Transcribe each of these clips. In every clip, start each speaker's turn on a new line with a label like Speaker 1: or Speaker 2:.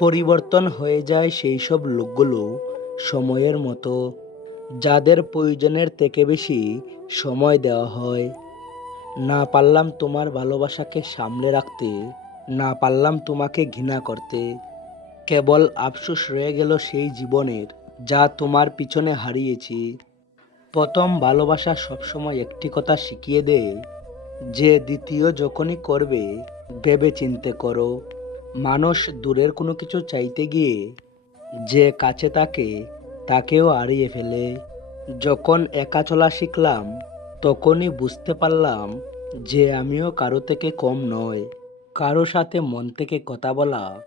Speaker 1: পরিবর্তন হয়ে যায় সেই সব লোকগুলো সময়ের মতো। যাদের প্রয়োজনের থেকে বেশি সময় দেওয়া হয়। না পারলাম তোমার ভালোবাসাকে সামলে রাখতে, না পারলাম তোমাকে ঘৃণা করতে। কেবল আফসোস রয়ে গেল সেই জীবনের, যা তোমার পিছনে হারিয়েছি। প্রথম ভালোবাসা সবসময় একটি কথা শিখিয়ে দেয়, যে দ্বিতীয় যখনই করবে, ভেবে চিনতে করো। মানুষ দূরের কোনো কিছু চাইতে গিয়ে যে কাছে থাকে তাকেও হারিয়ে ফেলে। যখন একা চলা শিখলাম, তখনই বুঝতে পারলাম যে আমিও কারও থেকে কম নয়। কারও সাথে মন থেকে কথা বলা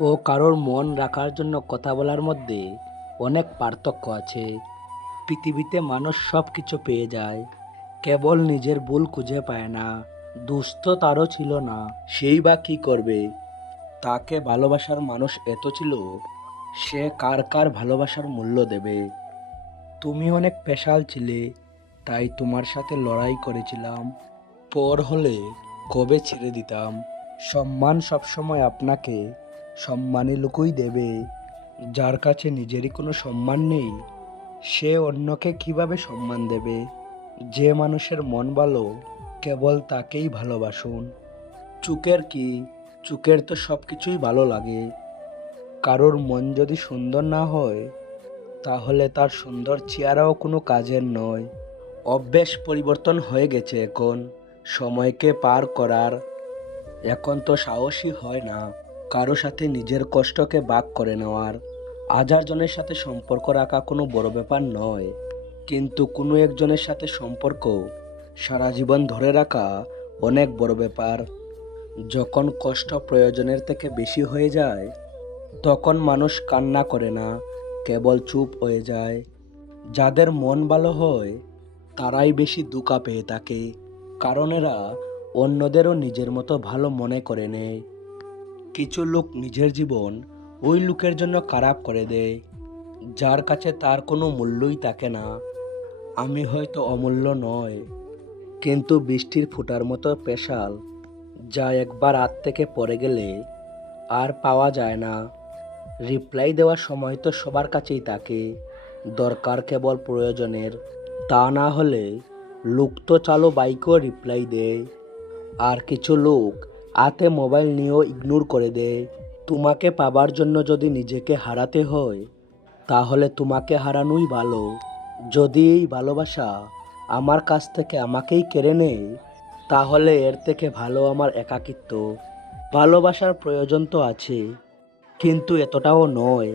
Speaker 1: ও কারোর মন রাখার জন্য কথা বলার মধ্যে অনেক পার্থক্য আছে। পৃথিবীতে মানুষ সব কিছু পেয়ে যায়। কেবল নিজের ভুল খুঁজে পায় না। দুস্থ তারও ছিল না। সেই বা কী করবে? তাকে ভালোবাসার মানুষ এত ছিল, সে কার কার ভালোবাসার মূল্য দেবে? তুমি অনেক পেশাল ছিলে, তাই তোমার সাথে লড়াই করেছিলাম। পর হলে কবে ছেড়ে দিতাম? সম্মান সবসময় আপনাকে সম্মানী লোকই দেবে। যার কাছে নিজেরই কোনো সম্মান নেই, সে অন্যকে কীভাবে সম্মান দেবে? যে মানুষের মন ভালো, কেবল তাকেই ভালোবাসুন। চুকের কি চুকের তো সব কিছুই ভালো লাগে। কারোর মন যদি সুন্দর না হয়, তাহলে তার সুন্দর চেহারাও কোনো কাজের নয়। অভ্যেস পরিবর্তন হয়ে গেছে এখন, সময়কে পার করার। এখন তো সাহসী হয় না কারও সাথে নিজের কষ্টকে বাক করে নেওয়ার। হাজার জনের সাথে সম্পর্ক রাখা কোনো বড় ব্যাপার নয়। কিন্তু কোনো একজনের সাথে সম্পর্ক সারা জীবন ধরে রাখা অনেক বড় ব্যাপার। যখন কষ্ট প্রয়োজনের থেকে বেশি হয়ে যায়, তখন মানুষ কান্না করে না, কেবল চুপ হয়ে যায়। যাদের মন ভালো হয়, তারাই বেশি দুকা পেয়ে থাকে, কারণ এরা অন্যদেরও নিজের মতো ভালো মনে করে নেয়। কিছু লোক নিজের জীবন ওই লোকের জন্য খারাপ করে দেয়, যার কাছে তার কোনো মূল্যই থাকে না। আমি হয়তো অমূল্য নয়, কিন্তু বৃষ্টির ফুটার মতো পেশাল যা একবার হাত থেকে পড়ে গেলে আর পাওয়া যায় না। রিপ্লাই দেওয়ার সময় তো সবার কাছেই থাকে। দরকার কেবল প্রয়োজনের। তা না হলে লোক তো চালো বাইকও রিপ্লাই দেয়। আর কিছু লোক হাতে মোবাইল নিয়েও ইগনোর করে দেয়। তোমাকে পাবার জন্য যদি নিজেকে হারাতে হয়, তাহলে তোমাকে হারানোই ভালো। যদি এই ভালোবাসা আমার কাছ থেকে আমাকেই কেড়ে নেয় তাহলে এর থেকে ভালো আমার একাকিত্ব। ভালোবাসার প্রয়োজন তো আছে, কিন্তু এতটাও নয়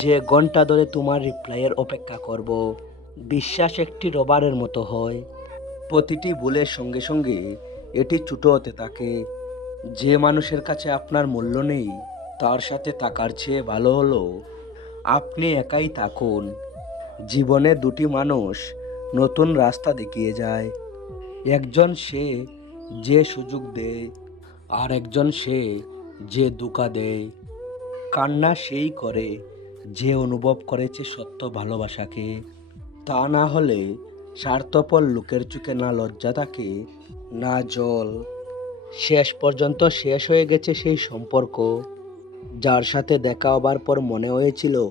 Speaker 1: যে ঘণ্টা ধরে তোমার রিপ্লাইয়ের অপেক্ষা করব। বিশ্বাস একটি রবারের মতো হয়। প্রতিটি ভুলের সঙ্গে সঙ্গে এটি ছুটো হতে থাকে। যে মানুষের কাছে আপনার মূল্য নেই, তার সাথে থাকার চেয়ে ভালো হলো আপনি একাই থাকুন। জীবনে দুটি মানুষ নতুন রাস্তা দেখিয়ে যায়। একজন সে যে সুযোগ দেয়, আর একজন সে যে দুকা দেয়। কান্না সেই করে যে অনুভব করেছে সত্য ভালোবাসাকে। তা না হলে স্বার্থপর লোকের চোখে না লজ্জা থাকে, না জল। শেষ পর্যন্ত শেষ হয়ে গেছে সেই সম্পর্ক। যার সাথে দেখা হবার পর মনে হয়েছিল,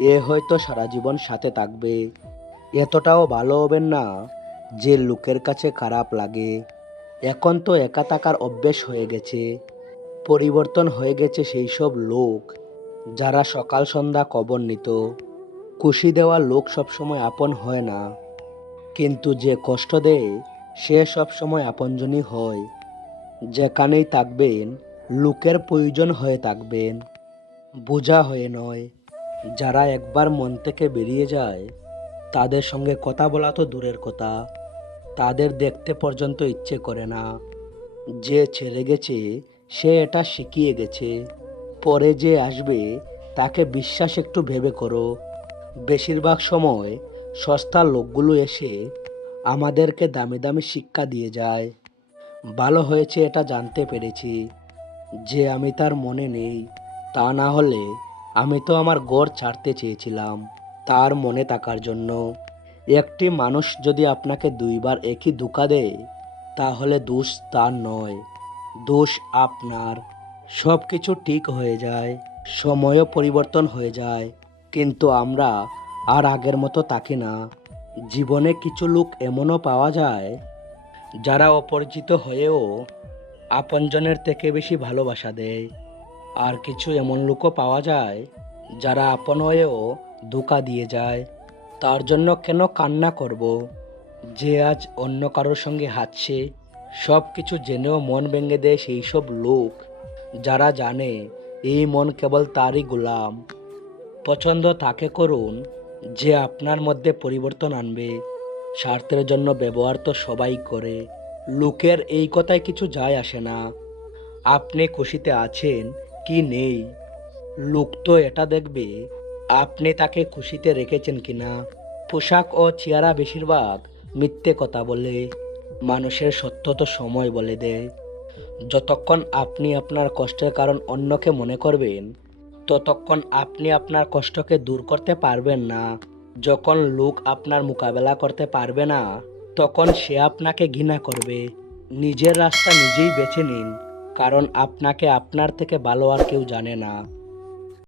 Speaker 1: এ হয়তো সারা জীবন সাথে থাকবে। এতটাও ভালো হবেন না যে লোকের কাছে খারাপ লাগে। এখন তো একা থাকার অভ্যেস হয়ে গেছে। পরিবর্তন হয়ে গেছে সেই সব লোক, যারা সকাল সন্ধ্যা কবর নিত। খুশি দেওয়া লোক সবসময় আপন হয় না। কিন্তু যে কষ্ট দেয়, সে সবসময় আপনজনই হয়। যেখানেই থাকবেন, লোকের প্রয়োজন হয়ে থাকবেন। বোঝা হয়ে নয়, যারা একবার মন থেকে বেরিয়ে যায়, তাদের সঙ্গে কথা বলা তো দূরের কথা। তাদের দেখতে পর্যন্ত ইচ্ছে করে না। যে ছেড়ে গেছে, সে এটা শিখিয়ে গেছে। পরে যে আসবে, তাকে বিশ্বাস একটু ভেবে করো। বেশিরভাগ সময় সস্তার লোকগুলো এসে আমাদেরকে দামি দামি শিক্ষা দিয়ে যায়। ভালো হয়েছে এটা জানতে পেরেছি। যে আমি তার মনে নেই, তা না হলে আমি তো আমার গড় ছাড়তে চেয়েছিলাম, তার মনে থাকার জন্য। একটি মানুষ যদি আপনাকে দুইবার একই ধোকা দেয়, তাহলে দোষ তার নয়। দোষ আপনার। সব কিছু ঠিক হয়ে যায়, সময়ও পরিবর্তন হয়ে যায়, কিন্তু আমরা আর আগের মতো তাকি না। জীবনে কিছু লোক এমনও পাওয়া যায়, যারা অপরিচিত হয়েও আপনজনের থেকে বেশি ভালোবাসা দেয়। আর কিছু এমন লোকও পাওয়া যায়, যারা আপন হয়েও ধোকা দিয়ে যায়। তার জন্য কেন কান্না করব? যে আজ অন্য কারোর সঙ্গে হাঁটছে, সব কিছু জেনেও মন ভেঙে দেয় সেই সব লোক। যারা জানে, এই মন কেবল তারই গোলাম। পছন্দ তাকে করুন, যে আপনার মধ্যে পরিবর্তন আনবে। স্বার্থের জন্য ব্যবহার তো সবাই করে। লোকের এই কথায় কিছু যায় আসে না। আপনি খুশিতে আছেন কি নেই? লোক তো এটা দেখবে আপনি তাকে খুশিতে রেখেছেন কিনা? পোশাক ও চেহারা বেশিরভাগ মিথ্যে কথা বলে, মানুষের সত্য তো সময় বলে দেয়। যতক্ষণ আপনি আপনার কষ্টের কারণ অন্যকে মনে করবেন, ততক্ষণ আপনি আপনার কষ্টকে দূর করতে পারবেন না। যখন লোক আপনার মোকাবেলা করতে পারবে না, তখন সে আপনাকে ঘৃণা করবে। নিজের রাস্তা নিজেই বেছে নিন, কারণ আপনাকে আপনার থেকে ভালো আর কেউ জানে না।